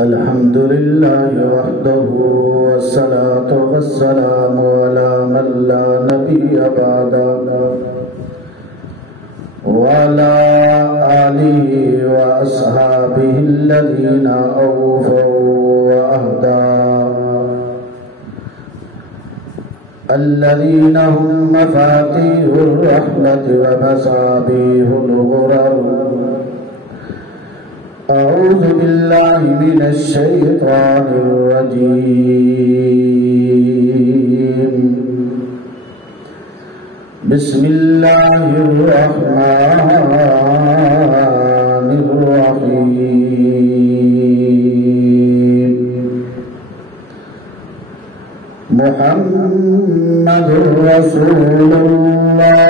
الحمد لله وحده والصلاة والسلام على من لا نبي بعده وعلى آله وأصحابه الذين أوفوا وأهدوا الذين هم مفاتيح الرحمة ومصابيح الغرر. أعوذ بالله من الشيطان الرجيم. بسم الله الرحمن الرحيم. محمد رسول الله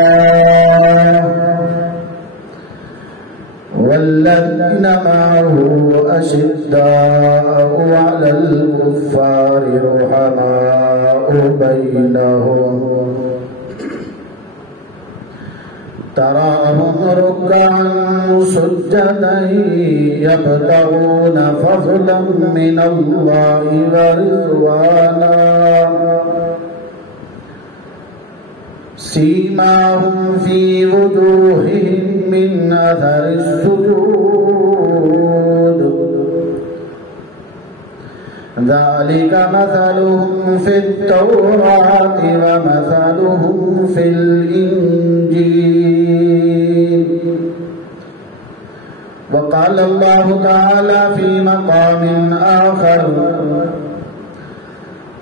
والذين معه أشداء على الكفار رحماء بينهم تراهم ركعا سجدا يبتغون فضلا من الله ورضوانا سيماهم في وجوههم من أثر السجود ذلك مثلهم في التوراة ومثلهم في الإنجيل. وقال الله تعالى في مقام آخر: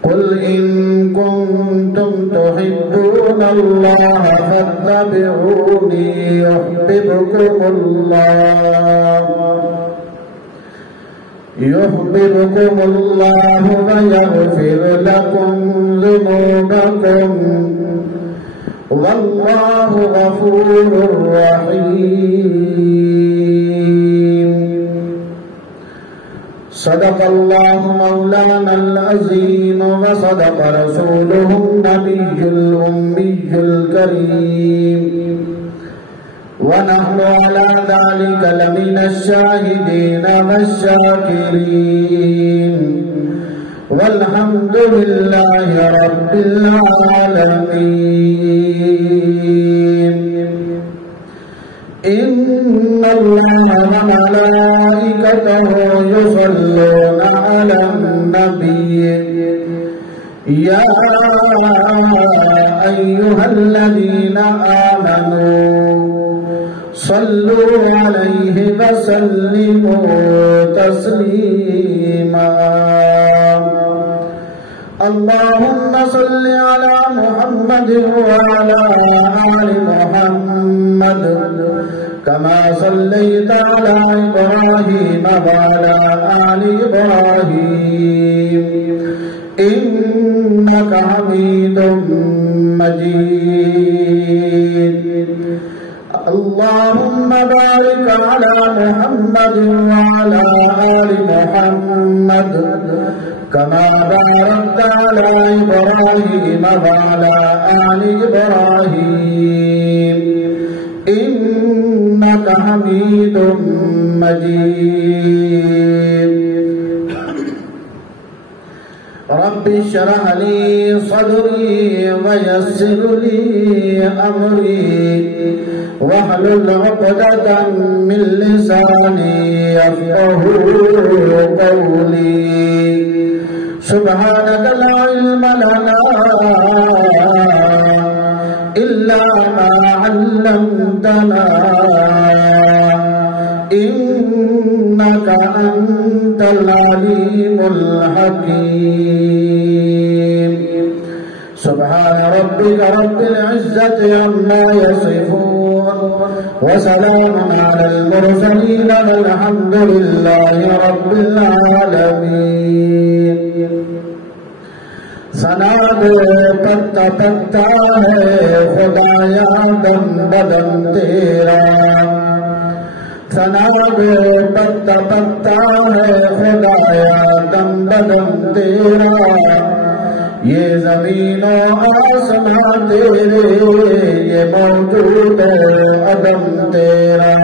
قل إن كنتم تحبون الله فاتبعوني يحببكم الله ويغفر لكم ذنوبكم والله غفور رحيم. صدق الله مولانا العظيم وصدق رسوله النبي الأمي الكريم ونحن على ذلك لمن الشاهدين والشاكرين والحمد لله رب العالمين. إن الله وملائكته يصلون على النبي يا أيها الذين آمنوا صلوا عليه وسلموا تسليما. اللهم صل على محمد وعلى آل محمد كما صليت على إبراهيم وعلى آل إبراهيم إنك حميد مجيد. اللهم بارك على محمد وعلى آل محمد كما باركت على إبراهيم وعلى آل إبراهيم إنك حميد مجيد. رب اشرح لي صدري ويسر لي أمري واحلل عقدة من لساني يفقهوا قولي. سبحانك لا علم لنا إلا ما علمتنا إنك أنت العليم الحكيم. سبحان ربك رب العزة عما يصفون وسلام على المرسلين والحمد لله رب العالمين. ثنا دو پتا پتا ہے خدایا دم بدم تیرا. ثنا دو پتا پتا ہے خدایا دم بدم تیرا. یہ زمین و آسمان تیرے یہ موجود ہے عدم تیرا.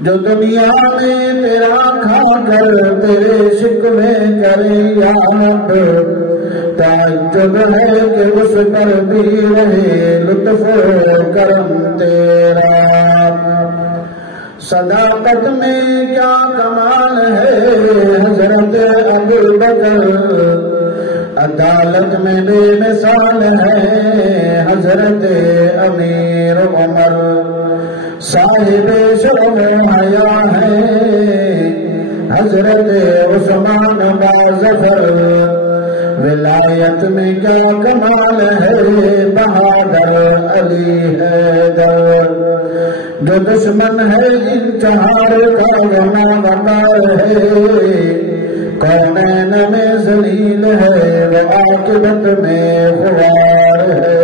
جو دنیا میں تیرا کھا کر تیرے شکوے کرے یا رب، تعجب ہے کہ اس پر بھی رہے لطف و کرم تیرا۔ صداقت میں کیا کمال ہے حضرت ابوبکر، عدالت میں بے مثال ہے حضرت امیر عمر، صاحب شرم و حیا ہے حضرت عثمان باظفر، ولایت میں کیا کمال ہے بہادر علی حیدر، جو دشمن ہے ان چہار کا وہاں وقار ہے، کونین میں ذلیل ہے وہ عاقبت میں خوار ہے۔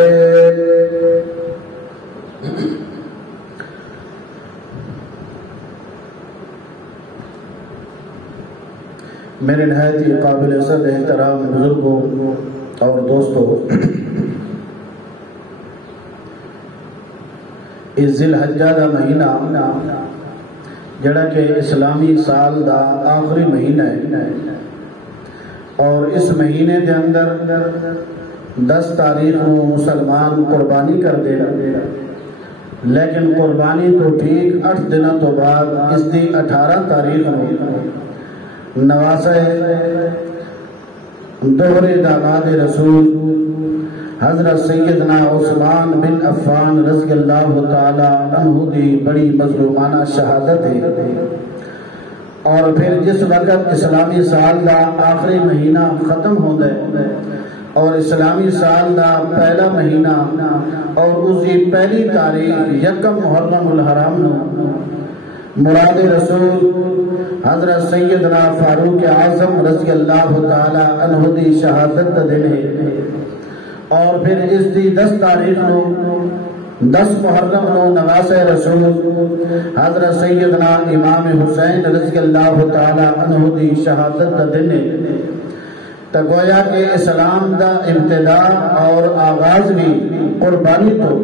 میرے نہایت ہی قابل عزت احترام بزرگوں اور دوستوں، اس ذی الحجہ دا مہینہ جڑا کہ اسلامی سال دا آخری مہینہ ہے، اور اس مہینے دے اندر 10 تاریخ کو مسلمان قربانی کر دے، لیکن قربانی تو ٹھیک 8 دنوں تو بعد اس دی 18 تاریخ کو نواسہ دوہرے داماد رسول حضرت سیدنا عثمان بن عفان رضی اللہ تعالی عنہ دی بڑی مظلومانہ شہادت ہے، اور پھر جس وقت اسلامی سال دا آخری مہینہ ختم ہو گئے اور اسلامی سال دا پہلا مہینہ اور اس کی پہلی تاریخ یکم محرم الحرام نو مراد رسول حضرت سیدنا فاروق اعظم رضی اللہ تعالی عنہ دی شہادت دن ہے، اور پھر اس دی 10 تاریخ نو 10 محرم نو نواسہ رسول حضرت سیدنا امام حسین رضی اللہ تعالی عنہ دی شہادت دن ہے۔ تو گویا کہ اسلام دا ابتدا اور آغاز بھی قربانی تو،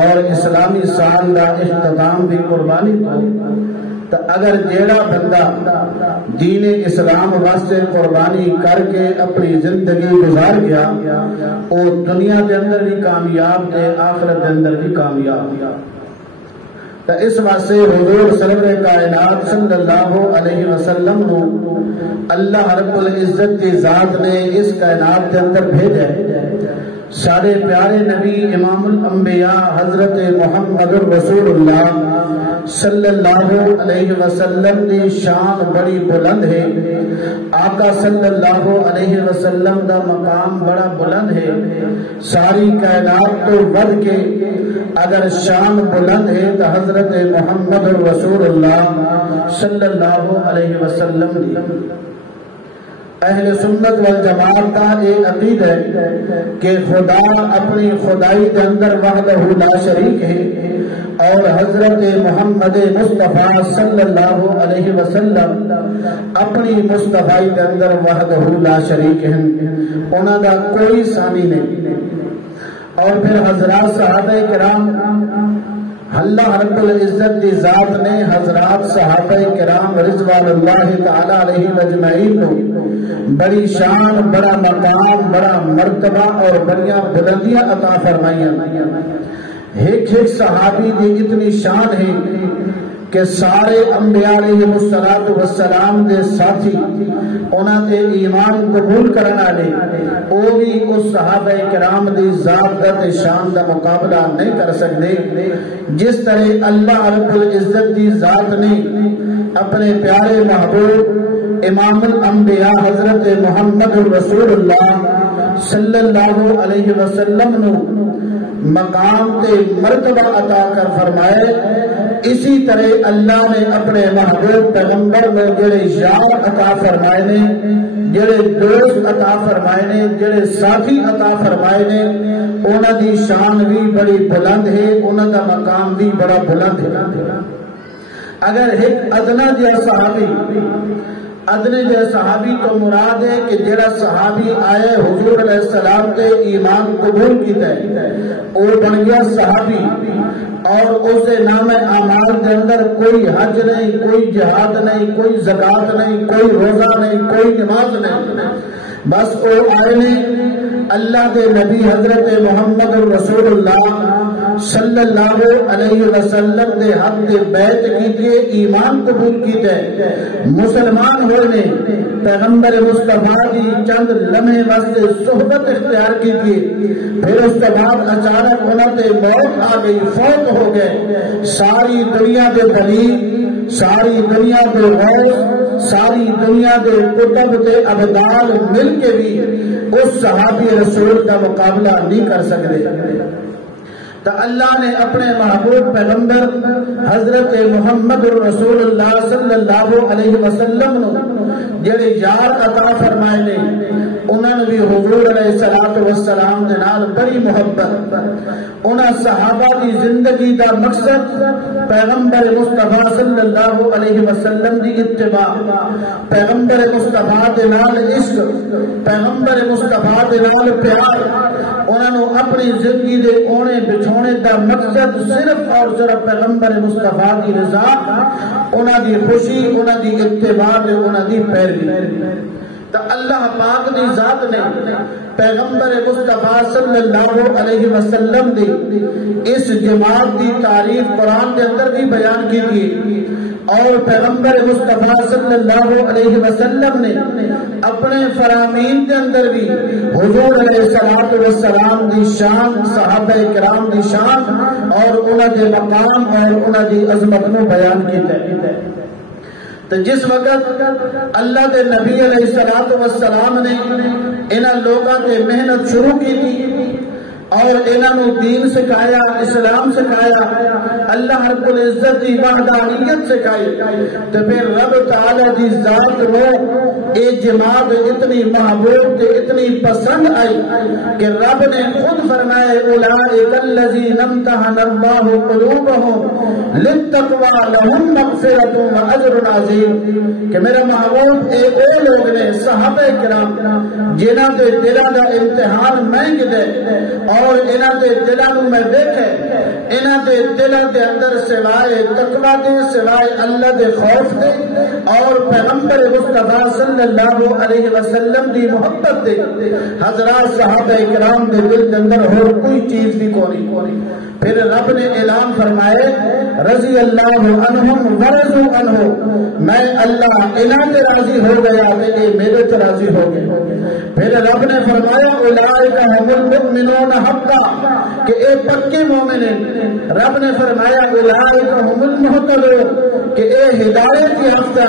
اور اسلامی سال دا اختتام بھی قربانی تو اگر جیڑا بندہ دین اسلام واسطے قربانی کر کے اپنی زندگی گزار گیا، وہ دنیا کے اندر بھی کامیاب ہے، آخرت کے اندر بھی کامیاب۔ تو اس واسطے حضور سرور کائنات صلی اللہ علیہ وسلم نو اللہ رب العزت کی ذات نے اس کائنات کے اندر بھیجا ہے۔ سارے پیارے نبی امام الانبیاء حضرت محمد رسول اللہ صلی اللہ علیہ وسلم کی شان بڑی بلند ہے، آقا صلی اللہ علیہ وسلم کا مقام بڑا بلند ہے، ساری کائنات تو بڑھ کے اگر شان بلند ہے تو حضرت محمد رسول اللہ صلی اللہ علیہ وسلم دی۔ اہل سنت والجماعت کا یہ عقید ہے کہ خدا اپنی خدائی کے اندر وحدہ لا شریک ہے، اور حضرت محمد مصطفیٰ صلی اللہ علیہ وسلم اپنی مصطفیٰ کے اندر وحدہ لا شریک ہیں، انہوں کا کوئی ثانی نہیں۔ اور پھر حضرات صحابہ کرام، اللہ رب العزت کی ذات نے حضرات صحابہ کرام رضوان اللہ تعالی علیہ مجمعین کو بڑی شان، بڑا مقام، بڑا مرتبہ اور بڑیاں بلندیاں عطا فرمائیاں۔ ایک ایک صحابی کی اتنی شان ہے کہ سارے انبیاء علیہ السلام دے ساتھی انہاں تے ایمان قبول کرنا لے، وہ بھی اس صحابہ کرام دی ذات تے شان دا مقابلہ نہیں کر سکتے، جس طرح اللہ رب العزت دی ذات نے اپنے پیارے محبوب امام الانبیاء حضرت محمد رسول اللہ صلی اللہ علیہ وسلم نو مقام تے مرتبہ عطا کر فرمائے، اسی طرح اللہ نے اپنے محبوب پیغمبر میں جڑے یار عطا فرمائے نے، جڑے دوست عطا فرمائے نے، جڑے ساتھی عطا فرمائے نے، انہاں دی شان بھی بڑی بلند ہے، انہاں دا مقام بھی بڑا بلند ہے۔ اگر ایک ادنا جہا صحابی ادنے دے صحابی تو مراد ہے کہ جڑا صحابی آئے حضور علیہ السلام تے ایمان قبول کیتا ہے وہ بن گیا صحابی، اور اس دے نام اعمال کے اندر کوئی حج نہیں، کوئی جہاد نہیں، کوئی زکات نہیں، کوئی روزہ نہیں، کوئی نماز نہیں، بس وہ آئے نے اللہ کے نبی حضرت محمد رسول اللہ صلی اللہ علیہ وسلم دے حق دے بیعت کیتے، ایمان قبول کیتے، مسلمان ہوئے، پیغمبر مصطفیٰ کی چند لمحے واسطے صحبت اختیار کیتی، پھر اس کے بعد اچانک انہوں تے موت آ گئی، فوت ہو گئے۔ ساری دنیا دے دلیل، ساری دنیا دے غوث، ساری دنیا دے کتب تے ابدال مل کے بھی اس صحابی رسول کا مقابلہ نہیں کر سکتے۔ تو اللہ نے اپنے محبوب پیغمبر حضرت محمد رسول اللہ صلی اللہ علیہ وسلم جڑے یار عطا فرمائے نے، انہوں نے بھی حضور علیہ السلام دے نال بڑی محبت، انہاں صحابہ کی زندگی دا مقصد پیغمبر مصطفیٰ صلی اللہ علیہ وسلم دی اتباع، پیغمبر مصطفیٰ دے نال عشق، پیغمبر مصطفیٰ دے نال پیار، انہوں نے اپنی زندگی دے اونے بچھونے دا مقصد صرف اور صرف پیغمبر مصطفیٰ کی رضا، انہوں دی خوشی، انہوں دی اتباع، انہوں دی پیروی۔ تو اللہ پاک دی ذات نے پیغمبر مصطفیٰ صلی اللہ علیہ وسلم دی اس جماعت دی تعریف قرآن کے اندر بھی بیان کی تھی، اور پیغمبر مصطفیٰ صلی اللہ علیہ وسلم نے اپنے فرامین کے اندر بھی حضور علیہ السلام دی شان، صحابہ کرام دی شان اور انہوں دے مقام اور انہوں دی عظمت کو بیان کیتا ہے۔ تو جس وقت اللہ دے نبی علیہ السلام نے انہاں لوگاں تے محنت شروع کی تھی اور انہاں نو دین سکھایا، اسلام سکھایا، اللہ رب العزت کی وحدانیت سکھائی، تو پھر رب تعالی دی ذات کو اے جماعت اتنی محبوب تے اتنی پسند آئی کہ رب نے خود فرمائے اولئک الذین امتحن اللہ قلوبہم للتقوی لہم مغفرۃ واجر عظیم، کہ میرا محبوب اے او لوگ نے صحابہ کرام جنہاں دے دلاں دا امتحان میں کیتے اور انہاں دے دلاں نوں میں دیکھے، انہاں دے دلاں دے اندر سوائے تقوی دے، سوائے اللہ دے خوف دے اور پیغمبر مصطفیٰ صلی اللہ علیہ وسلم دی محبت دے، حضرات صحابہ کرام دے دل کے اندر اور کوئی چیز بھی کوئی۔ پھر رب نے اعلان فرمائے رضی اللہ عنہم ورضوا عنہ، میں اللہ انہاں تے راضی ہو گیا تے اے میرے تے راضی ہو گئے۔ پھر رب نے فرمایا اولئک هم المؤمنون حقا، کہ اے پکے مومن ہیں۔ رب نے فرمایا اولئک هم المهتدون، کہ اے ہدایت یافتہ۔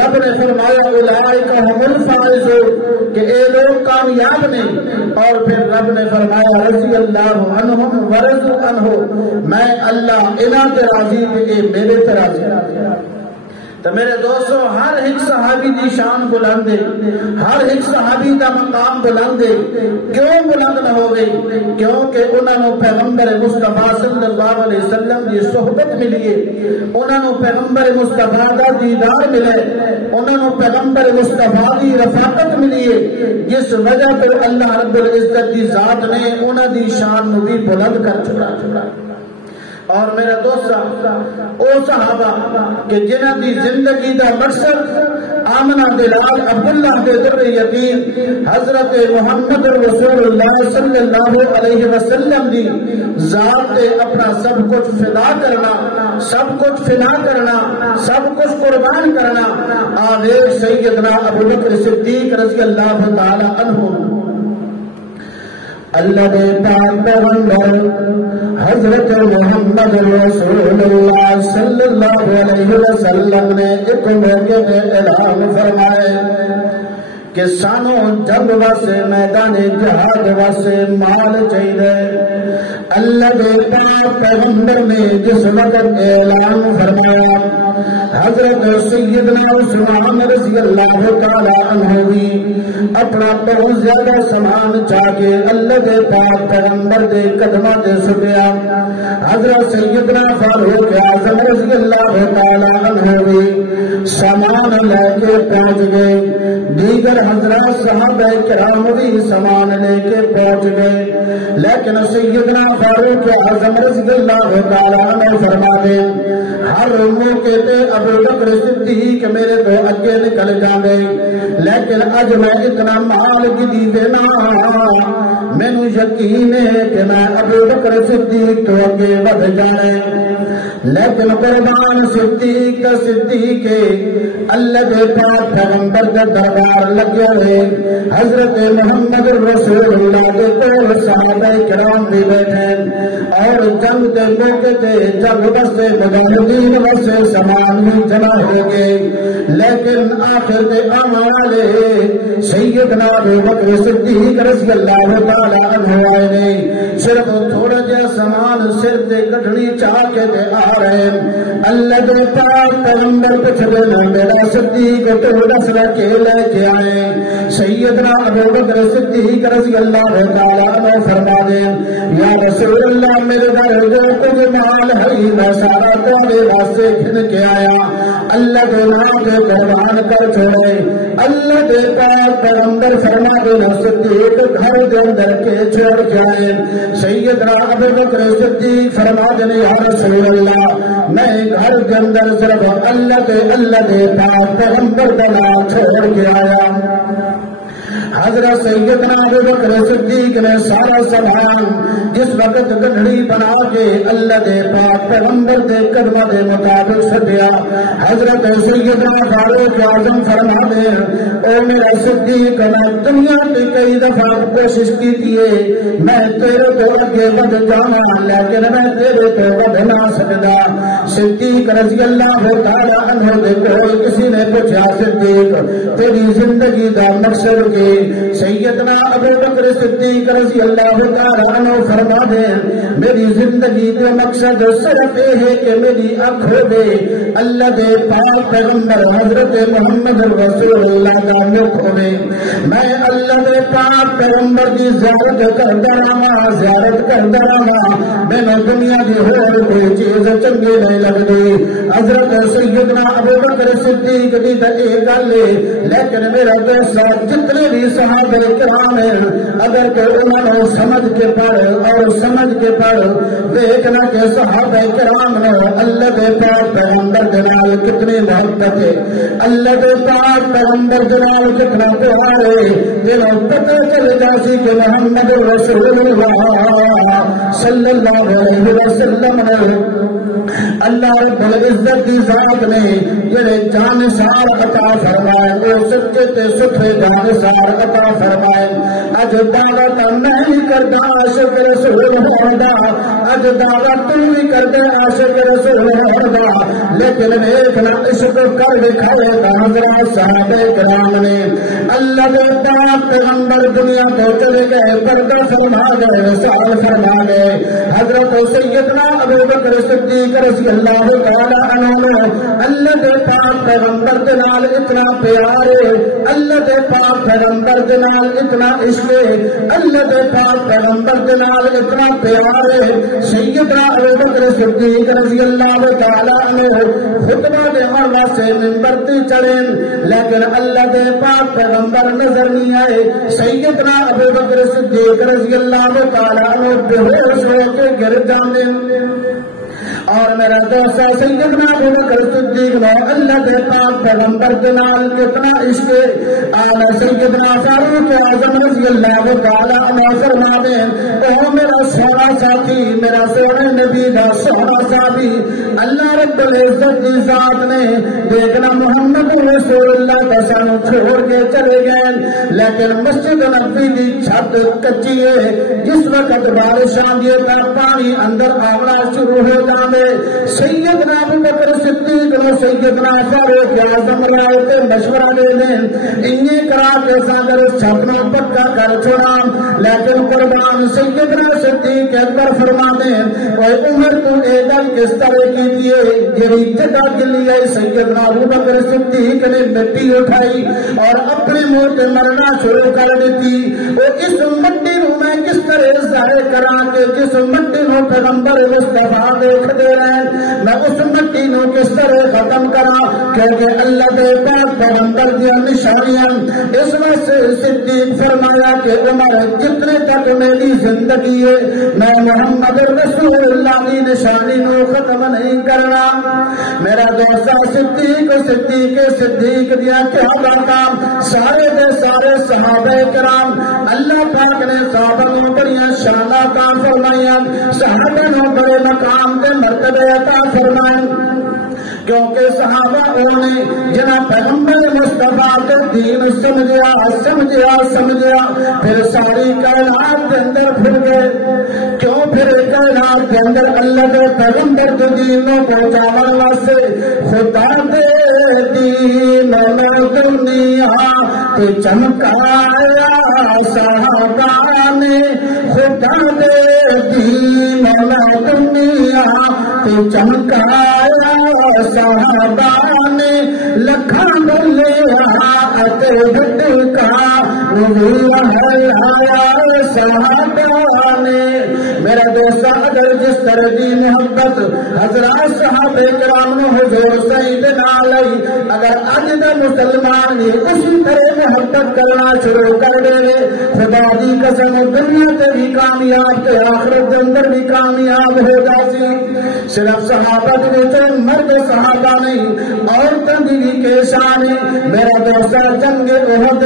رب نے فرمایا اولئک هم الفائزون، کہ اے لوگ کامیاب نے۔ اور پھر رب نے فرمایا رضی اللہ عنہم ورضوا عنہ، میں اللہ انہاں تے راضی تے اے میرے تے راضی۔ تو میرے دوستو ہر ایک صحابی دی شان بلند ہے، ہر ایک صحابی دا مقام بلند ہے۔ کیوں بلند نہ ہو گئی؟ کیونکہ انہوں نے پیغمبر مصطفیٰ صلی اللہ علیہ وسلم دی صحبت ملی ہے، انہوں نے پیغمبر مصطفیٰ دا دیدار ملے، انہوں نے پیغمبر مصطفیٰ دی رفاقت ملی ہے، جس وجہ پر اللہ رب العزت دی ذات نے انہوں دی شان نو بھی بلند کر چکا۔ اور میرا دوست او صحابہ کہ جنہاں دی زندگی دا مقصد آمنہ بلال عبداللہ دے در یتیم حضرت محمد رسول اللہ صلی اللہ علیہ وسلم دی ذات دے اپنا سب کچھ فدا کرنا، سب کچھ فنا کرنا، سب کچھ قربان کرنا۔ آگے سیدنا ابو بکر صدیق رضی اللہ تعالی عنہ، اللہ دے پاک پیغمبر حضرت محمد رسول اللہ صلی اللہ علیہ وسلم نے ایک موقع میں اعلان فرمائے کہ سانو جنگ واسطے میدان جہاد واسطے مال چاہیے، اللہ کے پاک پیغمبر نے جس وقت اعلان فرمایا، حضرت سیدنا عثمان رضی اللہ تعالی عنہ بھی اپنا بہت زیادہ سامان چاہ کے اللہ کے پاک پیغمبر دے قدمہ دے سٹیا۔ حضرت سیدنا فاروق اعظم رضی اللہ تعالی عنہ بھی سامان لے کے پہنچ گئے، دیگر حضرات صحابہ کرام بھی سامان لے کے پہنچ گئے، لیکن سیدنا فاروق اعظم رضی اللہ تعالی عنہ فرماتے ہر موقع تے ابو بکر صدیق میرے تو اگے نکل جاندے، لیکن اج میں اتنا مال گدی دینا، مینوں یقین ہے کہ میں ابو بکر صدیق تو اگے بڑھ جانے، لیکن قربان صدیق صدیق اللہ کے پاک پیغمبر کا دربار لگے ہوئے، حضرت محمد رسول اللہ کے کول صحابہ کرام بھی بیٹھے، اور جنگ کے موقع تے جنگ بستے مجاہدین بستے سامان بھی جمع ہو گئے، لیکن آخر کے آنے والے سیدنا ابو بکر صدیق رضی اللہ تعالی عنہ آئے نے، صرف تھوڑا جہا سامان سر تے کٹنی چاہ کے تے آ رہے، اللہ کے پاک پیغمبر پچھلے نہ میرا صدیق تو دسرا کے لے کے آئے، سیدنا ابو بکر صدیق رضی اللہ تعالی عنہ فرما دے یا رسول اللہ میرے گھر جو کچھ مال ہے میں سارا تمہارے واسطے گھن کے آیا، اللہ کے نام کے قربان کر چھوڑے۔ اللہ کے پاک پیغمبر فرما دے صدیق گھر کے اندر کے چھوڑ کے آئے، سیدنا ابو بکر صدیق فرما دے یا رسول اللہ میں گھر کے اندر صرف اللہ کے پاک پیغمبر کا نام چھوڑ کے آیا۔ حضرت سیدنا ابو بکر صدیق نے سارا سامان جس وقت گڈھڑی بنا کے اللہ کے پاک پیغمبر کے قدموں کے مطابق سٹیا، حضرت سیدنا فاروق اعظم فرما دے اے میرا صدیق میں دنیا کی کئی دفعہ کوشش کی تھی میں تیرے تو اگے بڑھ جانا، لیکن میں تیرے تو بڑھ نہ سکتا۔ صدیق رضی اللہ تعالی عنہ دے کول کسی نے پوچھا صدیق تیری زندگی دا مقصد کی؟ سیدنا ابو بکر صدیق رضی اللہ تعالی عنہ فرما دے میری زندگی کا مقصد صرف یہ ہے کہ میری آنکھوں دے اللہ دے پاک پیغمبر حضرت محمد رسول اللہ کا مخ ہوئے، میں اللہ دے پاک پیغمبر کی زیارت کرتا رہا، زیارت کرتا رہا، میں دنیا کی ہور کوئی چیز چنگی نہیں لگتی۔ حضرت سیدنا ابو بکر صدیق کی تو ایک گل ہے، لیکن میرا دوست جتنے بھی صحابہ کرام ہیں اگر کہ انہوں نے سمجھ کے پڑھ اور سمجھ کے پڑھ دیکھنا کہ صحابہ کرام نے اللہ کے پاک پیغمبر کے نال کتنی محبت ہے، اللہ کے پاک پیغمبر کے نال کتنا پیار ہے، جنہوں پتہ چل جاسی کہ محمد رسول اللہ صلی اللہ علیہ وسلم نے اللہ رب العزت کی ذات نے جڑے جانسار عطا فرمائے وہ سچے تے ستھرے جانسار عطا فرمائے۔ اج دعوت میں ہی کردا عاشق رسول ہونا، اج دعوت تو بھی کردے عاشق رسول ہونا، لیکن دیکھنا عشق کر دکھائے گا حضرات صحابہ کرام نے۔ اللہ کے پاک پیغمبر دنیا تو چلے گئے، پردہ فرما گئے، وصال فرما گئے، حضرت سیدنا ابو بکر صدیق رضی اللہ تعالی عنہ اللہ کے پاک پیغمبر کے نال اتنا پیار ہے، اللہ کے پاک پیغمبر کے نال اتنا عشق ہے، اللہ کے پاک پیغمبر کے نال اتنا پیار ہے، سیدنا ابو بکر صدیق رضی اللہ تعالی عنہ خطبہ دینے واسطے منبر تے چڑھے، لیکن اللہ کے پاک پیغمبر نظر نہیں آئے، سیدنا ابو بکر صدیق رضی اللہ تعالی عنہ بے ہوش ہو کے گر جاندے۔ اور میرا دوست سیدنا ابو بکر صدیق نے اللہ کے پاک پیغمبر کے نال کتنا عشق آنا، سیدنا فاروق اعظم رضی اللہ تعالی عنہ فرما دے او میرا سونا ساتھی، میرا سونے نبی دا سونا صحابی، اللہ رب العزت کی ذات نے دیکھنا محمد رسول اللہ کا سانو چھوڑ کے چلے گئے، لیکن مسجد نبوی کی چھت کچی ہے، جس وقت بارش آندی ہے پانی اندر آنا شروع ہو جاندے کے سیدنا ابو بکر صدیق نے سیدنا فاروق اعظم رائے تے مشورہ دے دیں انہیں کرا کے ساگر چھپنا پکا کر چھوڑا لیکن قربان سیدنا صدیق اکبر فرما دیں اور عمر تو ایدل کس طرح کی دیئے جری جگہ کے لیے سیدنا ابو بکر صدیق نے مٹی اٹھائی اور اپنے منہ سے مرنا شروع کر دیتی اور اس مٹی رو میں کس طرح ظاہر کرا کہ جس مٹی رو پیغمبر مصطفیٰ دیکھ دے رہے میں اس مٹی رو کس طرح ختم کرا کیونکہ اللہ دے پاک پیغمبر دیا نشانیاں اس وقت صدیق فرمایا کہ عمر جتنے تک میری زندگی ہے میں محمد رسول اللہ کی نشانی نو ختم نہیں کرنا میرا دوستا صدیق دیا کیا بات سارے دے سارے صحابہ کرام اللہ پاک نے صحابہ نو بڑیاں شان عطا فرمائیاں صحابہ نو بڑے مقام تے مرتبے عطا فرمائیں کیونکہ صحابہ نے جناب پیغمبر مصطفیٰ کے دین سمجھیا پھر ساری کائنات کے اندر پھر گئے کیوں پھر کائنات کے اندر اللہ کے پیغمبر کے دین کو پہنچانے واسطے خدا دے دین میں دنیا تے چمکایا صحابہ نے خدا دے دین میں دنیا تے چمکایا صحابہ نے لکھاں دلیا اتے بھٹکا صحابہ نے میرا دوست اگر جس طرح دی محبت حضرات صحابہ کرام حضور سیدنا علی اگر اج دا مسلمان بھی اسی طرح محبت کرنا شروع کر دے خدا دی قسم دنیا تے بھی کامیاب تے آخرت دے اندر بھی کامیاب ہو جاسی صرف صحابہ دے مرد صحابہ نہیں عورتوں دی کے شان میرا دوست جنگ احد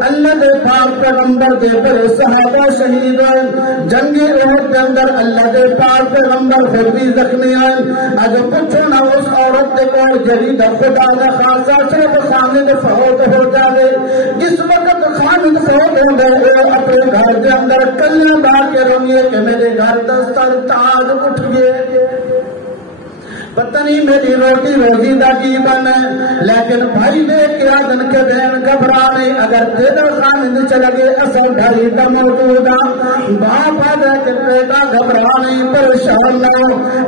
اللہ دے پاک پیغمبر دے بڑے صحابہ شہید ہوئے جنگ احد کے اندر اللہ دے پاک پیغمبر خود بھی زخمی ہیں اگر پوچھو نہ اس عورت دے کول جڑی دا خدا دا خاصا صرف خامد فوت ہو جائے جس وقت خامد فوت ہو گئے اپنے گھر کے اندر کلیاں باہر کے رنگیے کہ میرے گھر دا سر تاج اٹھ گئے پتہ نہیں میری روٹی روزی دا کی بن ہے لیکن بھائی دیکھ کے آدن کے دین گھبرانے اگر تیرا خامد چلا گئے اصل گھری کا موجودہ باپ آدھے کہ بیٹا گھبرانے پریشان نہ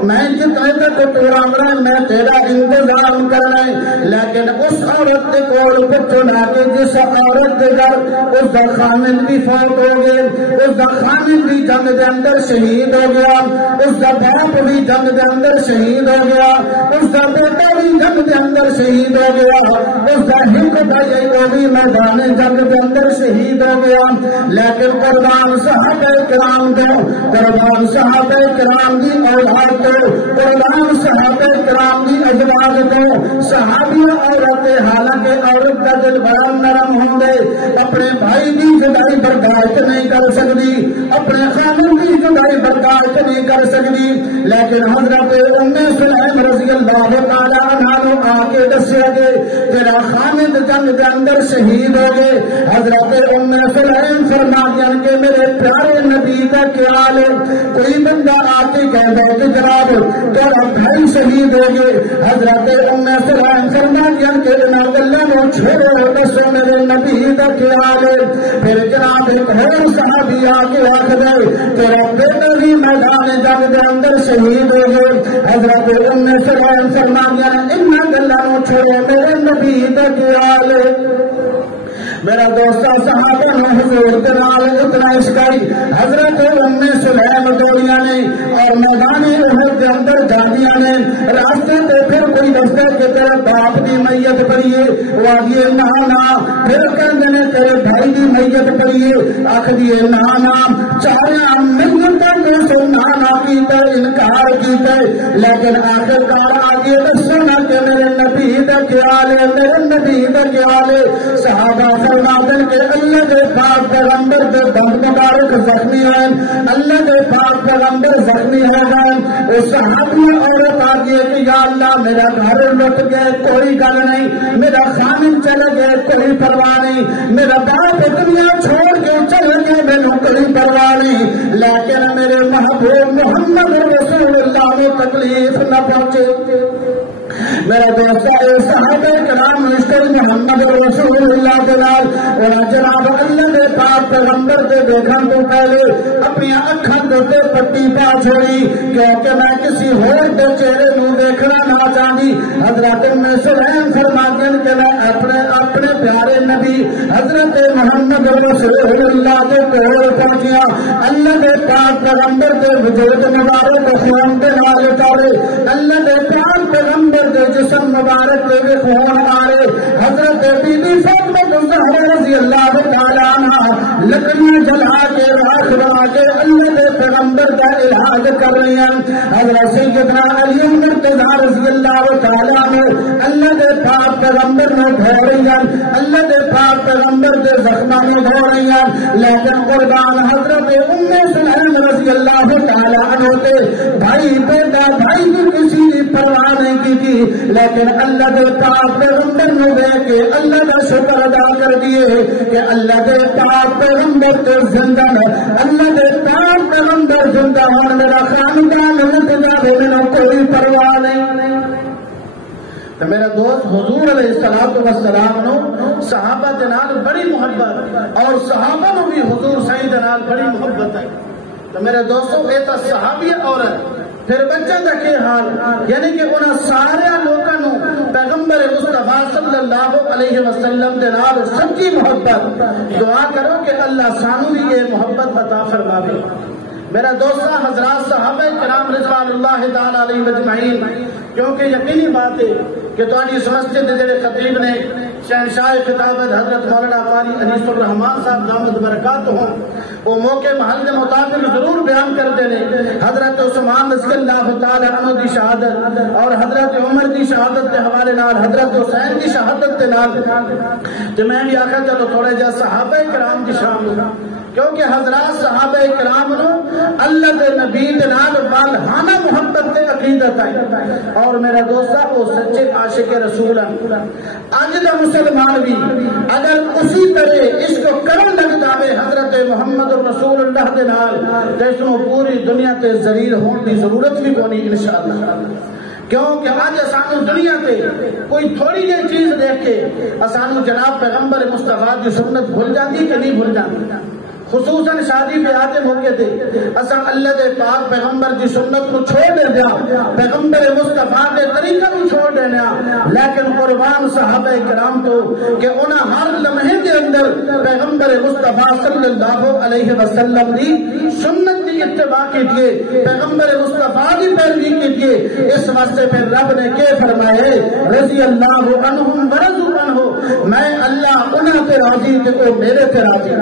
میں جتنے تک تورا مرے میں تیرا انتظام کرنے لیکن اس عورت کے کول پچھو نہ کہ جس عورت کے گھر اس دا خامد بھی فوت ہو گئے اس دا خامد بھی جنگ دے اندر شہید ہو گیا اس دا باپ بھی جنگ دے اندر شہید ہو گیا اس کا بیٹا بھی جنگ کے اندر شہید ہو گیا اس کا ہند بھائی وہ بھی میدان جنگ کے اندر شہید ہو گیا لیکن قربان صحابہ کرام کو قربان صحابہ کرام کی اولاد کو قربان صحابہ کرام کی ازواج کو صحابیہ عورتیں حالانکہ عورت کا دل بڑا نرم ہوں گے اپنے بھائی کی جدائی برداشت نہیں کر سکتی اپنے خامن کی جدائی برداشت نہیں کر سکتی لیکن حضرت ام سلیم رضی اللہ تعالیٰ عنہ آ کے دسیا گے تیرا خامد جنگ کے اندر شہید ہو گئے حضرت ام سلیم فرما دیا کہ میرے پیارے نبی کا کیا حال ہے کوئی بندہ آ کے کہہ دے کہ جناب تیرا بھائی شہید ہو گئے حضرت ام سلیم فرما دیا کہ جناب اللہ نے چھوڑو دسو میرے نبی کا کیا حال ہے پھر جناب ایک اور صحابی آ کے آخ دے تیرا بیٹا بھی میدان جنگ کے اندر شہید ہو گئے حضرت ام سلیم فرما دیا ان گلوں چھوڑو میرے نبی کا کیا حال ہے میرا دوستہ صحابہ نے حضور دلال اتنا عشقائی حضرت ام سلیم دوڑیاں نے اور میدان احد کے اندر جانیاں نے راستے تے پھر کوئی دستا کہ تیرے باپ کی میت پڑیے وہ آگیے نہانا پھر کہندے نے تیرے بھائی کی میت پڑیے آخریے نہانا چارے میتوں میں سے نہانا کیتا انکار کیتا لیکن آخر کار آگے دسنا کہ میرے نبی کا خیال ہے میرے نبی کا خیال ہے صحابہ فرماتے کہ اللہ کے پاک پیغمبر کے دم مبارک زخمی ہیں اللہ کے پاک پیغمبر زخمی ہے اس صحابی عورت آگے کہ یا اللہ میرا گھر لٹ گئے کوئی گل نہیں میرا خامد چلے گئے کوئی پرواہ نہیں میرا باپ دنیا چھوڑ کے چل لگے میرے کوئی پرواہ نہیں، لیکن میرے محبوب محمد رسول اللہ کو تکلیف نہ پہنچے۔ میرا دوست صحابہ کرام رشتے محمد رسول اللہ کے نال اور جناب اللہ کے پاک پیغمبر کے دیکھن تو پہلے اپنی اکھاں تے پٹی پا چھوڑی، کیونکہ میں کسی اور کے چہرے نو دیکھنا نہ چاہتی۔ حضرت سلیم فرماتے ہیں کہ میں اپنے پیارے نبی حضرت محمد رسول اللہ کے کول پہنچیا، اللہ کے پاک پیغمبر کے وجود مبارک خون کے نال اتارے، اللہ کے پاک پیغمبر کے جسم مبارک کے خون آئے۔ حضرت بی بی فاطمہ الزہرا رضی اللہ تعالیٰ عنہ لکڑیاں جلا کے راکھ بنا کے اللہ کے پیغمبر کا علاج کر رہی ہیں۔ حضرت سیدنا علی مرتضیٰ رضی اللہ تعالیٰ عنہ اللہ کے پاک پیغمبر میں دھو رہی ہیں، اللہ کے پاک پیغمبر کے زخموں میں دھو رہی ہیں، لیکن قربان حضرت سلیم رضی اللہ تعالیٰ عنہ کے بھائی بیٹا بھائی کی کسی نے پرواہ نہیں کی تھی، لیکن اللہ کے پاک پیغمبر نے دیکھ کے اللہ کا شکر ادا کر دیے کہ اللہ کے پاک پیغمبر کے زندہ ہے، اللہ کے پاک پیغمبر زندہ ہے، میرا خاندان لٹ جائے میرا کوئی پرواہ نہیں۔ تو میرا دوست حضور علیہ الصلوۃ والسلام نو صحابہ دے نال بڑی محبت اور صحابہ نو بھی حضور سائیں دے نال بڑی محبت ہے۔ تو میرے دوستوں یہ تو صحابی عورت پھر بچہ دا کے حال، یعنی کہ انہاں سارے لوکاں نو پیغمبر مصطفیٰ صلی اللہ علیہ وسلم دے نال سچی محبت، دعا کرو کہ اللہ سانو بھی یہ محبت عطا فرماوے۔ میرا دوستہ حضرات صحابہ کرام رضوان اللہ تعالی علیہ اجمعین، کیونکہ یقینی بات ہے کہ تہاڈی اس مسجد دے جڑے خطیب نے شہنشاہ خطابت حضرت مولانا قاری انیس الرحمان صاحب دامت برکاتہم، وہ موقع محل کے مطابق ضرور بیان کرتے ہیں۔ حضرت عثمان رضی اللہ تعالی عنہ دی شہادت اور حضرت عمر دی شہادت کے حوالے نال حضرت حسین دی شہادت کے نال تو میں بھی آخر چلو تھوڑے جا صحابہ کرام دی شامل، کیونکہ حضرات صحابہ کرام نو اللہ کے نبی دے نال والہانہ محبت کے عقیدت ہے، اور میرا دوستہ وہ سچے عاشق رسول ہیں۔ آج دا مسلمان بھی اگر اسی طرح اس کو کرن لگ جاوے حضرت محمد رسول اللہ دے نال، تے اس نو پوری دنیا تے ذلیل ہون دی ضرورت بھی کونی انشاءاللہ، کیونکہ آج اسانو دنیا تے کوئی تھوڑی جی چیز دیکھ کے اسانو جناب پیغمبر مصطفیٰ کی سنت بھول جاتی کہ نہیں بھول جاتی، خصوصاً شادی بیاہ کے موقع تے اساں اللہ دے پاک پیغمبر دی سنت کو چھوڑ دے دیا، پیغمبر مصطفیٰ دے طریقہ کو چھوڑ دینا، لیکن قربان صحابہ کرام تو کہ انہاں ہر لمحے دے اندر پیغمبر مصطفیٰ صلی اللہ علیہ وسلم دی سنت دی اتباع کیجئے، پیغمبر مصطفیٰ دی پیروی کیجئے۔ اس واسطے پہ رب نے کہ فرمائے رضی اللہ عنہم ورضوا عنہ، میں اللہ انہاں تے راضی کہ وہ میرے تے راضی۔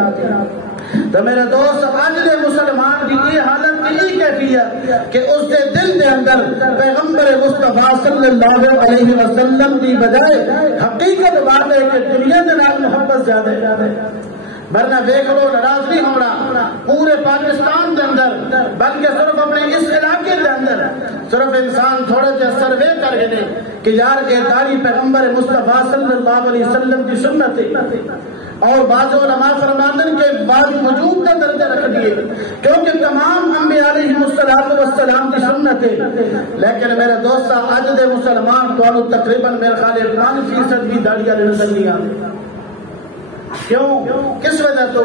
تو میرے دوست آج دے مسلمان کی یہ حالت کی کیفیت کہ اس دے دل دے اندر پیغمبر مصطفیٰ صلی اللہ علیہ وسلم کی بجائے حقیقت بات ہے کہ دنیا دے نال محبت زیادہ ہے، ورنہ دیکھ لو ناراض نہیں ہونا پورے پاکستان کے اندر، بلکہ صرف اپنے اس علاقے کے اندر صرف انسان تھوڑے سے سروے کر گئے کہ یار یہ داڑھی پیغمبر مصطفیٰ صلی اللہ علیہ وسلم کی سنت ہے، اور بعض علماء فرماندن کے بعض وجود کا درجہ رکھ دیے کیونکہ تمام انبیاء علیہ السلام کی سنت ہے، لیکن میرے دوستہ آج دے مسلمان تو تقریباً میرے خیال 5% بھی داڑھی والے نظر نہیں آتے۔ کیوں؟ کس وجہ تو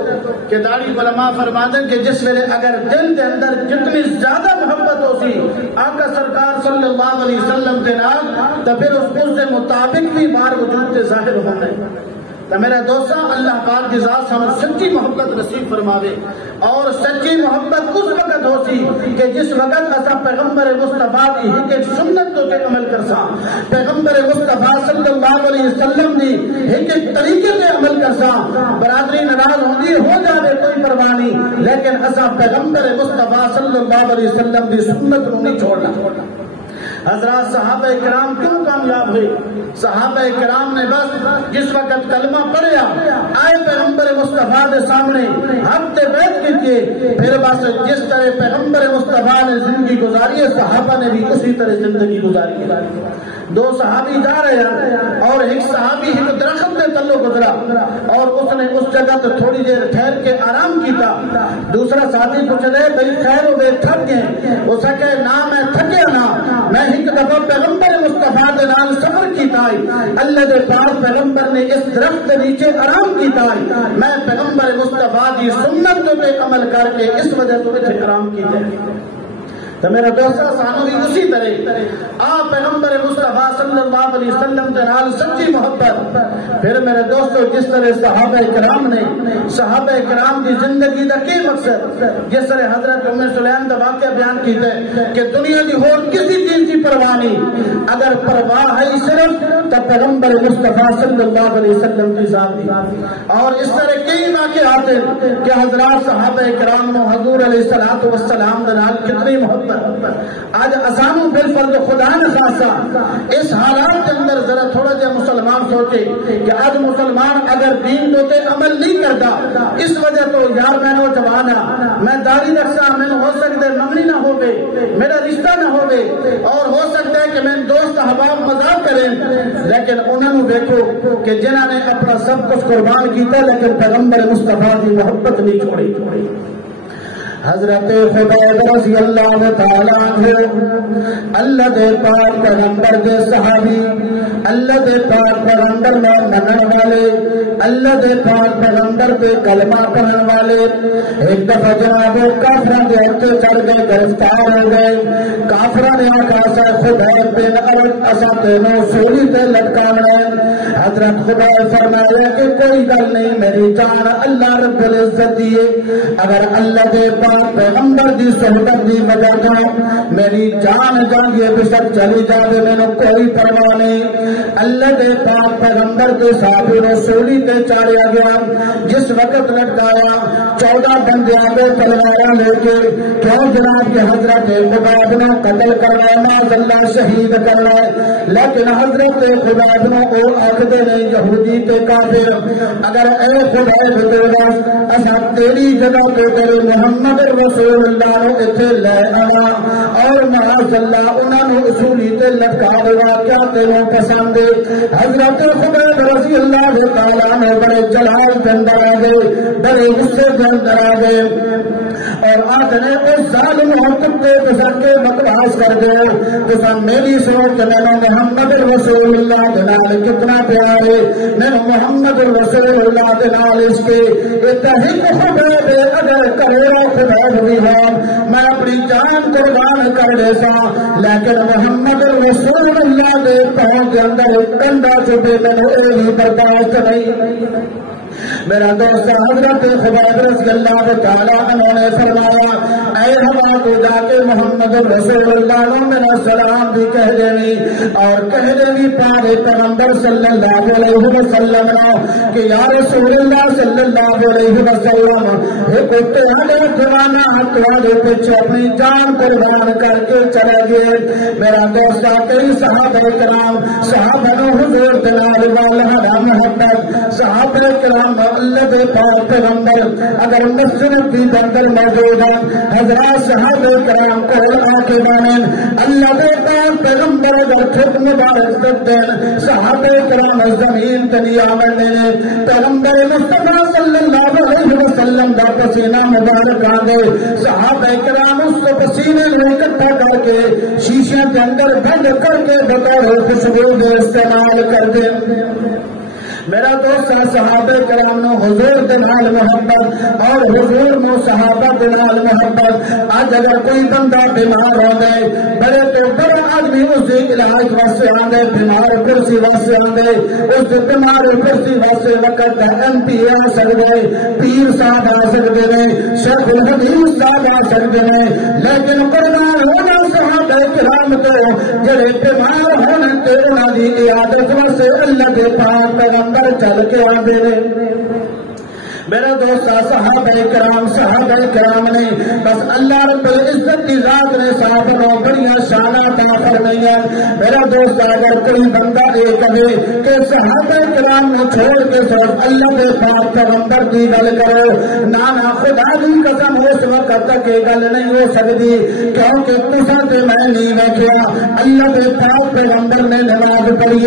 کہ داڑھی علماء فرماندن کہ جس ویلے اگر دل کے اندر جتنی زیادہ محبت ہو سی آقا سرکار صلی اللہ علیہ وسلم کے نال تو پھر اس کے مطابق بھی بار وجود کے ظاہر ہونا ہے۔ تو میرے دوستہ اللہ پاک کی ذات ہمیں سچی محبت نصیب فرماوے، اور سچی محبت اس وقت ہو سی کہ جس وقت اسا پیغمبر مصطفیٰ کی ایک سنت تو کے عمل کرسا، پیغمبر مصطفیٰ صلی اللہ علیہ وسلم کی ایک طریقے سے عمل کرسا، برادری ناراض ہوندی ہو جاوے کوئی پرواہ نہیں، لیکن اسا پیغمبر مصطفیٰ صلی اللہ علیہ وسلم کی سنت کو نہیں چھوڑنا۔ حضرات صحابہ کرام کیوں کامیاب ہوئے؟ صحابہ کرام نے بس جس وقت کلمہ پڑھیا آئے پیغمبر مصطفیٰ کے سامنے ہفتے بیٹھ کے کیے، پھر بس جس طرح پیغمبر مصطفیٰ نے زندگی گزاری ہے صحابہ نے بھی اسی طرح زندگی گزاری ہے۔ دو صحابی جا رہے ہیں اور ایک صحابی ایک درخت کے تلو گزرا اور اس نے اس جگہ تو تھوڑی دیر ٹھہر کے آرام کیتا۔ دوسرا صحابی پوچھ رہے بھائی ٹھہر ہو گئے تھک گئے؟ وہ سکے نہ میں تھکیا نہ، میں ایک دفعہ پیغمبر مصطفیٰ کے نال سفر کیتا ہے، اللہ کے پاک پیغمبر نے اس درخت کے نیچے آرام کیتا ہے، میں پیغمبر مصطفیٰ کی سنت پہ عمل کر کے اس وجہ سے اتنے آرام کیتا ہے۔ تو میرا دوست سانو بھی اسی طرح آپ پیغمبر مصطفیٰ صلی اللہ علیہ وسلم کے نال سچی محبت، پھر میرے دوستو جس طرح صحابہ کرام نے صحابہ کرام کی زندگی کا کی مقصد، جس طرح حضرت ام سلیم کا واقعہ بیان کیتے کہ دنیا کی اور کسی چیز کی پرواہ نہیں، اگر پرواہ ہے صرف تو پیغمبر مصطفیٰ صلی اللہ علیہ وسلم کی ذات دی۔ اور اس طرح کئی واقعات ہیں کہ حضرات صحابہ کرام نے حضور علیہ الصلوۃ والسلام کے نال کتنی محبت۔ آج اسانو بالفرض خدا نے خاصا اس حالات کے اندر ذرا تھوڑا جا مسلمان سوچے کہ آج مسلمان اگر دین دوتے عمل نہیں کرتا، اس وجہ تو یار میں نوجوانا میں داڑھی رکھسا میں ہو سکتا ہے منگنی نہ ہو گئے، میرا رشتہ نہ ہو گئے، اور ہو سکتا ہے کہ میں دوست احباب مذاق کریں، لیکن انہوں نے دیکھو کہ جنہوں نے اپنا سب کچھ قربان کیتا لیکن پیغمبر مصطفیٰ کی محبت نہیں چھوڑی۔ حضرت خبیب رضی اللہ تعالیٰ عنہ اللہ دے پاک پیغمبر دے صحابی، اللہ دے پاک پیغمبر میں منن والے، اللہ دے پاک پیغمبر دے کلمہ پڑھن والے ایک دفعہ جناب کافروں کے ہاتھوں چڑھ گئے، گرفتار ہو گئے۔ کافروں نے آخا سا خبیب بن ارد اسا تینوں سولی تے لٹکانا ہے۔ حضرت خبیب فرمایا کہ کوئی گل نہیں، میری جان اللہ رب العزت دیے، اگر اللہ دے پیغمبر دی صحبت دی وجہ تو میری جان جانگی بسک چلی جائے میں نے کوئی پرواہ نہیں۔ اللہ دے پاک پیغمبر کے صحابی نے سولی تے چاڑیا گیا، جس وقت لٹکایا 14 بندیاں کو تلواراں لے کے کیوں جناب کے حضرت خبیب نے قتل کرنا معاذ اللہ شہید کرنا ہے، لیکن حضرت خبیب نے وہ آخدے نے یہودی تے کافر اگر اے خبیب تیرا اسا تیری جگہ پہ تیرے محمد رسول اللہ نو اتھے لے آنا اور معاذ اللہ انہوں نے اصولی تے لٹکا دوا، کیا تینوں پسند ہے؟ حضرت خبیب رضی اللہ تعالیٰ نے بڑے جلال کے اندر آ گئے، بڑے غصے کے اندر آ گئے اور آدھنے اس ظالم حکم کے گزر کے بکواس کر گئے تو میری سوچ کہ میں محمد رسول اللہ جنال کتنا پیار ہے، میں محمد رسول اللہ جنال اس کے اتحق خبیب اگر کرے خبیب بھی میں اپنی جان قربان کر دے سا، لیکن محمد رسول اللہ دے پاؤں کے اندر کنڈا چبے میں برداشت نہیں۔ میرا دوست حضرت خبیب رضی اللہ تعالیٰ عنہ نے فرمایا اے ہوا کو جا کے محمد رسول اللہ نے میرا سلام بھی کہہ دینی اور کہہ دینی پارے پیغمبر صلی اللہ علیہ وسلم کہ یا رسول اللہ صلی اللہ علیہ وسلم ایک اتحاد جوانا ہتھوارے پیچھے اپنی جان قربان کر کے چلے گئے۔ میرا دوست کئی صحابہ کرام صحابہ حضور دلال والہ محبت صحابہ کرام اللہ کے پاک پیغمبر اگر مسجد کی اندر موجود ہیں حضرات صحابہ کرام کو آ کے مانیں، اللہ کے پاک پیغمبر اگر خود مبارک دیتے ہیں صحابہ کرام زمین تنیا مرنے پیغمبر مصطفیٰ صلی اللہ علیہ وسلم کا پسینہ مبارک آ گئے، صحابہ کرام اس کو پسینے میں اکٹھا کر کے شیشے کے اندر بند کر کے بطور خوشبو میں استعمال کر دیں۔ میرا دوست صحابہ کرام نے حضور دلال محبت اور حضور مو صحابہ دلال محبت۔ آج اگر کوئی بندہ بیمار ہو گئے بڑے تو بڑا آدمی اس علاج واسطے آ گئے، بیمار کرسی واسطے آ گئے، اس بیمار کرسی واسطے وقت MP آ سکتے، پیر صاحب آ سکتے ہیں، شیخ الحدیث صاحب آ سکتے ہیں، لیکن قربان ہونا صحابہ کرام تو جڑے بیمار ہونے تے انہاں دی عیادت واسطے اللہ کے پاک پیغمبر چل کے آدھے رہے۔ میرے دوست صحابہ کرام نے بس اللہ رب العزت کی ذات نے صحابہ بڑیاں شانہ عطا فرمائیاں. میرا دوست اگر کوئی بندہ یہ کہے کہ صحابہ کرام نے چھوڑ کے صرف اللہ کے پاک پیغمبر کی گل کرو، نہ خدا کی قسم اس وقت تک یہ گل نہیں ہو سکتی، کیونکہ تساں تے میں نہیں ویکھیا اللہ کے پاک پیغمبر نے نماز پڑھی،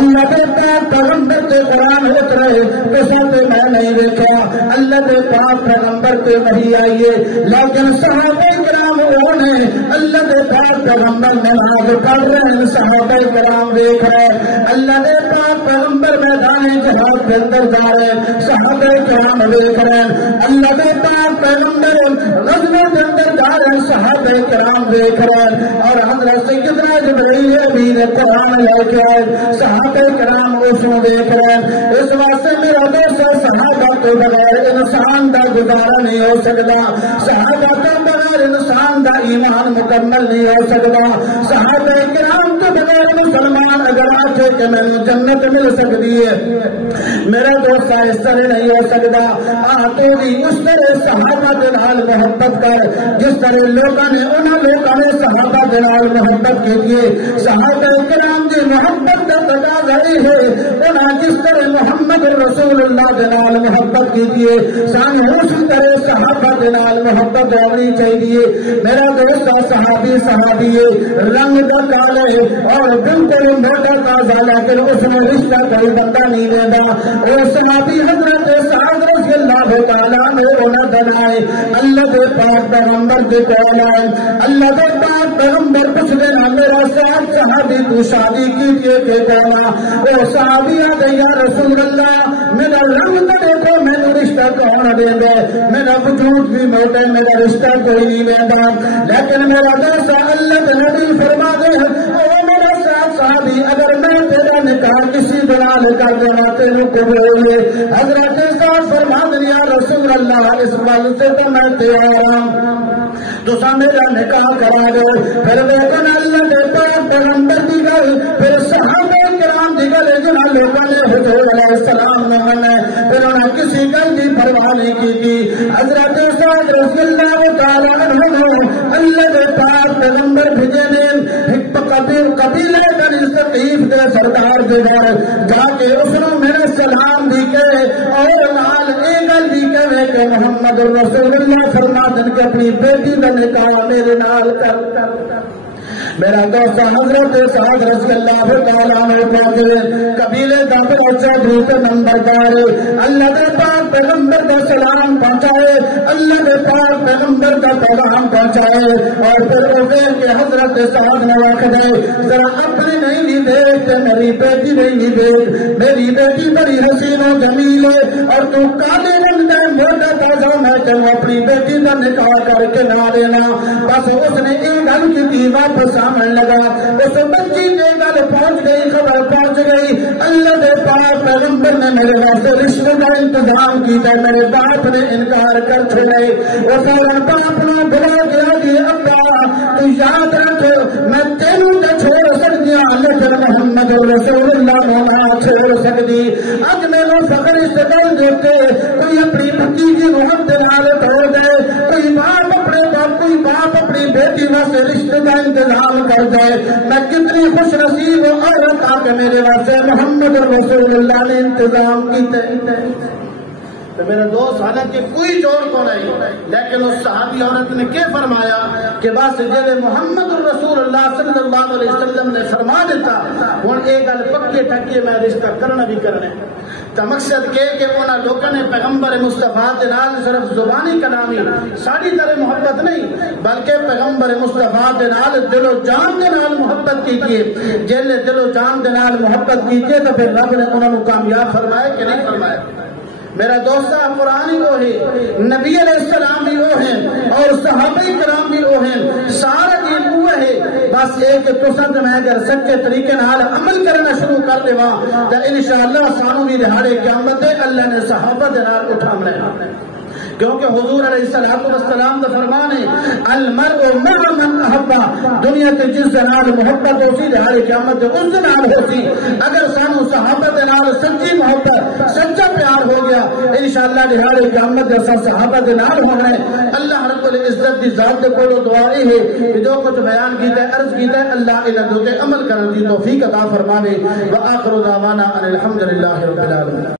اللہ کے پاک پیغمبر کے قرآن اترے، تساں تے میں نہیں ویکھیا اللہ کے پاک پیغمبر کے وحی آئیے. لیکن صحابہ کرام وہ نے اللہ کے پاک پیغمبر نماز پڑھ رہے ہیں، صحابہ کرام دیکھ رہے اللہ کے پاک پیغمبر میدان جہاد کے اندر جا رہے ہیں، صحابہ کرام دیکھ رہے ہیں اللہ کے پاک پیغمبر غزوے کے اندر جا رہے ہیں، صحابہ کرام دیکھ رہے ہیں. اور حضرت سیدنا جبرائیل امین قرآن لے کے آئے، صحابہ کرام اس کو دیکھ رہے ہیں. اس واسطے میرا دوست صحابہ کے بغیر انسان کا گزارا نہیں ہو سکتا، صحابہ کے بغیر انسان کا ایمان مکمل نہیں ہو سکتا. صحابہ کرام کے بغیر مسلمان اگر آتے کہ میں جنت مل سکتی ہے، میرا دوست اس طرح نہیں ہو سکتا. تو بھی اس طرح صحابہ کے نال محبت کر جس طرح لوگوں نے انہوں لوگوں نے صحابہ کے نال محبت کیجیے. صحابہ کرام کی محبت کا تقاضا ہے انہوں جس طرح محمد رسول اللہ کے نال محبت کیجیے، سانو اسی طرح صحابہ کے نال محبت ہونی چاہیے. میرا دوست صحابی رنگ کا کالے اور بالکل موٹا تازہ، لیکن اس میں رشتہ کوئی بندہ نہیں دیتا. اور صحابی حضرت سعد رضی اللہ تعالیٰ نے انہیں بنائے اللہ کے پاک پیغمبر کے کول آئے. اللہ کے پاک پیغمبر کچھ دن میرا سعد صحابی تو شادی کیجیے کہ کہنا وہ صحابی آ گئی یا رسول اللہ میرا رنگ تو دیکھو میرا رشتہ کون دے دے، میرا وجود بھی موٹا میرا رشتہ کوئی نہیں دیتا. لیکن میرا دوست اللہ کے نبی فرما دے میرا ساتھ صحابی اگر میں تیرا نکاح کسی بنا لے کر دینا تیرے قبول ہے. حضرت صاحب فرما دیا رسول اللہ اس بل سے تو میں تیار ہوں، تو میرا نکاح کرا دو. پھر لیکن اللہ کے پاک پیغمبر کی گل پھر صحابہ کرام کی گل جنہاں لوگوں نے حضور علیہ السلام نے منے پھر انہیں کسی گل کی پرواہ نہیں کی. حضرت سعد رضی اللہ تعالیٰ عنہ اللہ کے پاک پیغمبر بھیجے نے قبیلے بنی ثقیف کے سردار کے گھر جا کے اس نے میرا سلام بھی کہے اور نال یہ گل بھی کہے کہ محمد رسول اللہ فرما دن کے اپنی بیٹی کا نکاح میرے نال کر. میرا دوست حضرت سعد رضی اللہ تعالیٰ عنہ پہنچے قبیلے کا بچہ دوسرے نمبردار اللہ کے پاک پیغمبر کا سلام پہنچائے، اللہ کے پاک پیغمبر کا پیغام پہنچائے. اور پھر وہ کہ حضرت سعد نے رکھ دے ذرا اپنی نہیں دیکھتے میری بیٹی نہیں دیکھ، میری بیٹی بڑی حسین و جمیل ہے اور تو کالے رنگ میں موٹا تازہ میں تم اپنی بیٹی کا نکاح کر کے نہ دینا. بس اس نے ایک گل کی واپس سامنے لگا، اس بچی نے گل پہنچ گئی، خبر پہنچ گئی اللہ کے پاک پیغمبر نے میرے واسطے رشتے کا انتظام کیا. میرے باپ نے انکار کر چھوڑے. وہ سارا باپ نے بلا گیا کہ ابا تو یاد رکھ میں تینوں تو چھوڑ سکتی ہوں لیکن محمد رسول اللہ نہ چھوڑ سکتی. اج میرے فخر اس گل دیتے کوئی اپنی بھتیجی محمد نال توڑ دے، کوئی باپ اپنی بیٹی واسطے رشتے کا انتظام کر جائے. میں کتنی خوش نصیب عورت آ کہ میرے واسطے محمد رسول اللہ نے انتظام کیتے. تو میرا دوست حالانکہ کوئی جوڑ تو نہیں لیکن اس صحابی عورت نے کیا فرمایا کہ بس جیسے محمد رسول اللہ صلی اللہ علیہ وسلم نے فرما دیتا ہوں ایک گل پکے ٹھکے میں رشتہ کرنا بھی کرنے. تو مقصد کہ انہوں لوگوں نے پیغمبر مصطفیٰ کے نال صرف زبانی کلامی ساری طرح محبت نہیں بلکہ پیغمبر مصطفیٰ کے نال دل و جان کے نال محبت کیجیے. جیلے دل و جان کے نال محبت کیجیے تو پھر رب نے انہوں نے کامیاب فرمائے کہ نہیں فرمائے. میرا دوست قرآن وہ ہے، نبی علیہ السلام بھی وہ ہیں اور صحابہ کرام بھی وہ ہیں، سارا دین وہ ہے. بس ایک پسند میں اگر سچے طریقے نال عمل کرنا شروع کر دے تو انشاءاللہ سانو بھی دہاڑے قیامت اللہ نے صحابہ دے نال اٹھامنا کیونکہ حضور علیہ السلام کا فرمان ہے المرء مع من احب محبہ دنیا کے جس نال محبت ہوسی دہاڑے قیامت اس نال ہوسی اگر سانو صحابہ نال سچی محبت سچا پیار ہو گیا انشاءاللہ دہاڑے قیامت اساں صحابہ دے نال ہونا ہے اللہ رب العزت دی ذات دے کولوں دعا ہے کہ جو کچھ بیان کیتا ہے عرض کیتا ہے اللہ انہاں دے عمل کرن دی توفیق عطا فرماوے وآخر دعوانا ان الحمدللہ رب العالمین